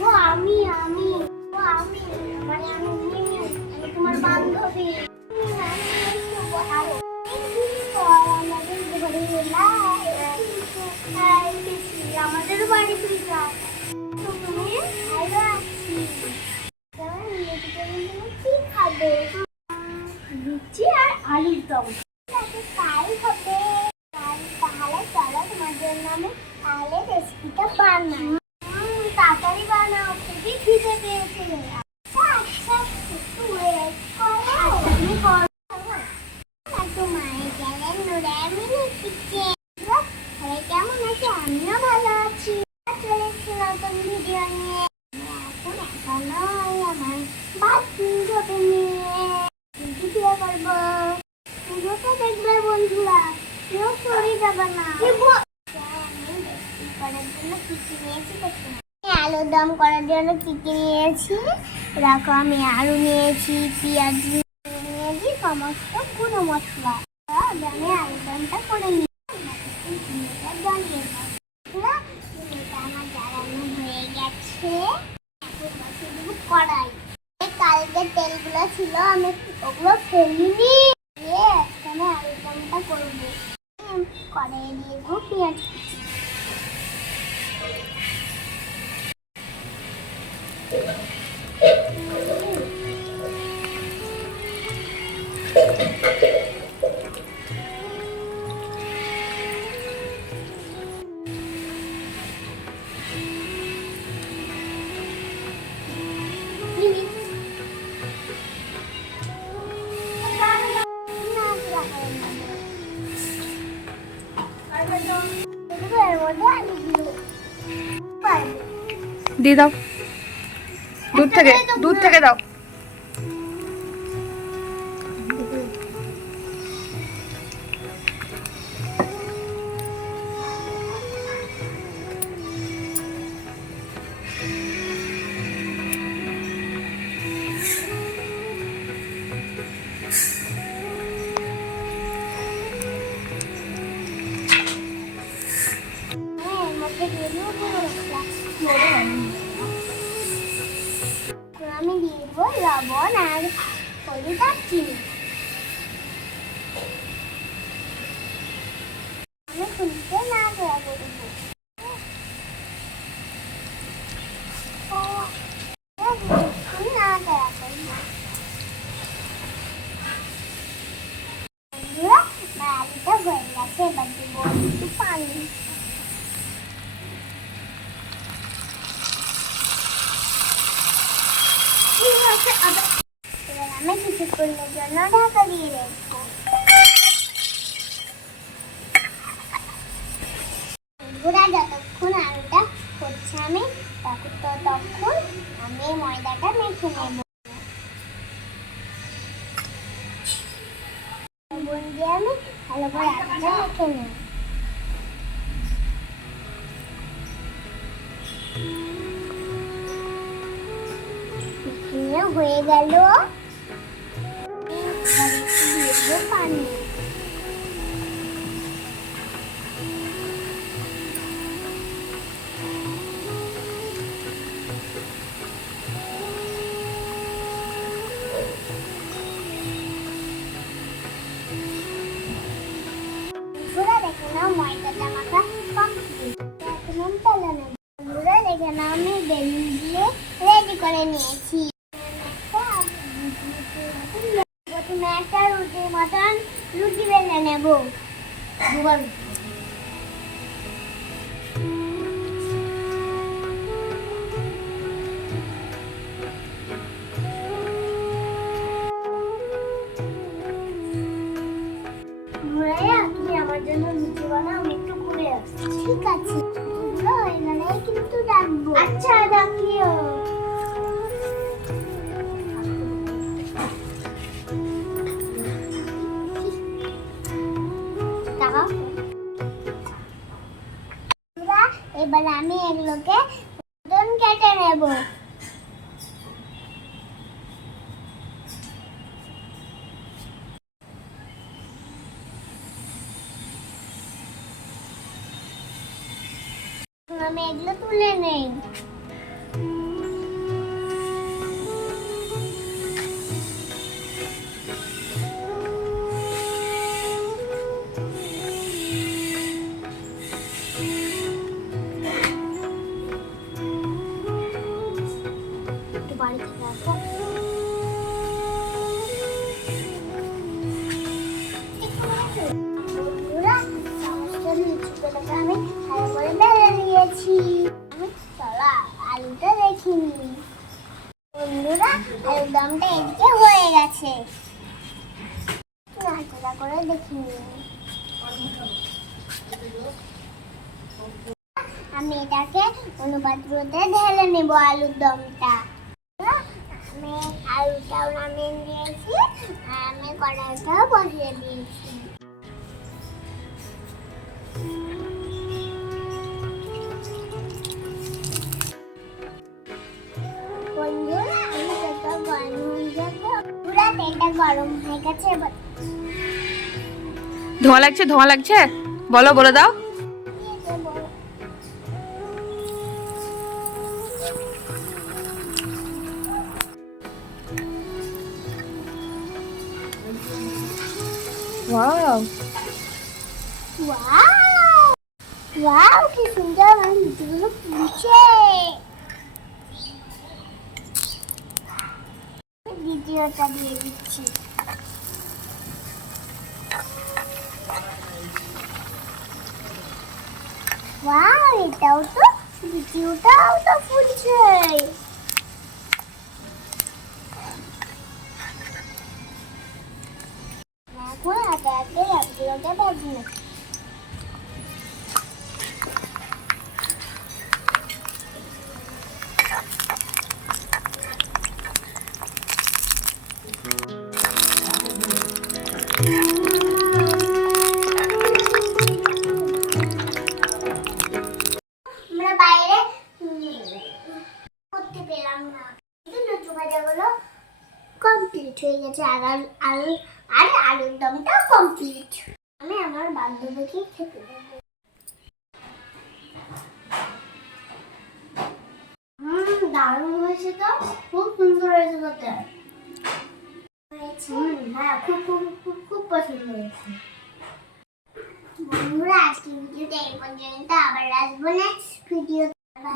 ও আমি আমি ও আমি মানে আমি মিমি, আমি তোমার বান্ধবী। আমাদের বাড়ি তুই যা, তুমি ভালো আছি। কি খাবে? লুচি আর আলুর দম। তাই হবে। তাহলে চলো তোমার জন্য আমি তাহলে রেসিপিটা বানাই। তাড়াতাড়ি বানাও, খুবই খিদে পেয়েছে। আচ্ছা আচ্ছা, একটু ওয়েট করো। তুমি করো। তো মায়ের গেলেন নোরামি লিখছে। কেমন আছে? আমিও ভালো আছি। চলে এসেছি নতুন ভিডিও নিয়ে। এখন এখনোই আমার বান্ধবী নিয়ে ভিডিও করবো। পুরোটা দেখবে বন্ধুরা, কেউ সরে যাবে না। করার জন্য কি কি নিয়েছি দেখুন। আলুর দম করার জন্য কি কি নিয়েছি দেখো। আমি আলু নিয়েছি, পেঁয়াজ নিয়েছি, সমস্ত গুঁড়ো মশলা। আমি আলুর দমটা করে নিয়েছি। আমার জ্বালানো হয়ে গেছে। কড়াই কালকে তেলগুলো ছিল, আমি ওগুলো ফেলিনি। এখানে আলুর দমটা করবো। কড়াইয়ে দিয়ে দেবো পেঁয়াজ কুচি। দিয়ে দাও, দুধ থেকে দাও। আমি দিয়ে দেবো লবণ আর হলুদ আর চিনি। আমি খুলতে না দেওয়া করবো। না দেওয়া করবো। আলুটা হয়ে গেছে, এবার দেবো একটু পানি। এবার আমি কিছুক্ষণের জন্য ঢাকা দিয়ে রাখবো। যতক্ষণ আলুটা হচ্ছে আমি ততক্ষণ আমি ময়দাটা মেখে নেব। লবণ দিয়ে আমি ভালো করে আলুটা মেখে নেব। হয়ে গেল, পানি। দেখে নাও ময়দাটা মাখা কমপ্লিট। এখন আমি তেলে নেব। বন্ধুরা দেখে নাও, আমি বেলুন দিয়ে রেডি করে নিয়েছি। প্রথমে একটা রুটির মতন রুটি বেলে নেব। তুমি আমার জন্য রুটি বানাও, আমি একটু ঘুরে আসছি। ঠিক আছে, হয়ে গেলে কিন্তু ডাকবো। আচ্ছা ডাকিও। এবার আমি এগুলোকে কেটে নেব। আমি এগুলো তুলে নেই। বন্ধুরা আলুর দমটা এদিকে হয়ে গেছে, নাড়াচাড়া করে দেখি আমি এটাকে অনুপাত্রতে ঢেলে নেব আলুর দমটা। আমি আলুটাও নামিয়ে নিয়েছি আর আমি কড়াইটাও বসিয়ে দিয়েছি। বন্ধুরা আমি তেলটা গরম হয়ে যাবে, পুরো তেলটা গরম হয়ে গেছে। এবার ধোঁয়া লাগছে, ধোঁয়া লাগছে, বলো, বলে দাও। দিয়ে দেবো। ওয়াও, ওয়াও ওয়াও, কি সুন্দর আমার লুচিগুলো ফুলছে। দ্বিতীয়টা দিয়ে দিচ্ছি। ওয়াও, এটাও তো, দ্বিতীয়টাও তো ফুলছে। এখন আগে আগে সবগুলোকে ভেজে নেব। আমরা বাইরে করতে পেলাম না, কিন্তু লুচি ভাজাগুলো কমপ্লিট হয়ে গেছে। আর আলুর দমটা কমপ্লিট। আমি আমার বান্ধবীকে খেতে দেবো। দারুণ হয়েছে তো, খুব সুন্দর হয়েছে খেতে। হ্যাঁ, খুব খুব খুব খুব পছন্দ হয়েছে। বন্ধুরা আজকের ভিডিওটা এই পর্যন্ত, আবার আসবো নেক্সট ভিডিও।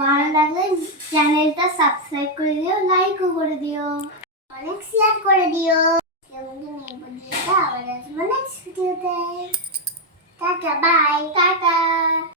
ভালো লাগলে চ্যানেলটা সাবস্ক্রাইব করে দিও, লাইকও করে দিও, অনেক শেয়ার করে দিও। এই পর্যন্ত, আবার আসবো নেক্সট ভিডিওতে। Tata, bye, tata.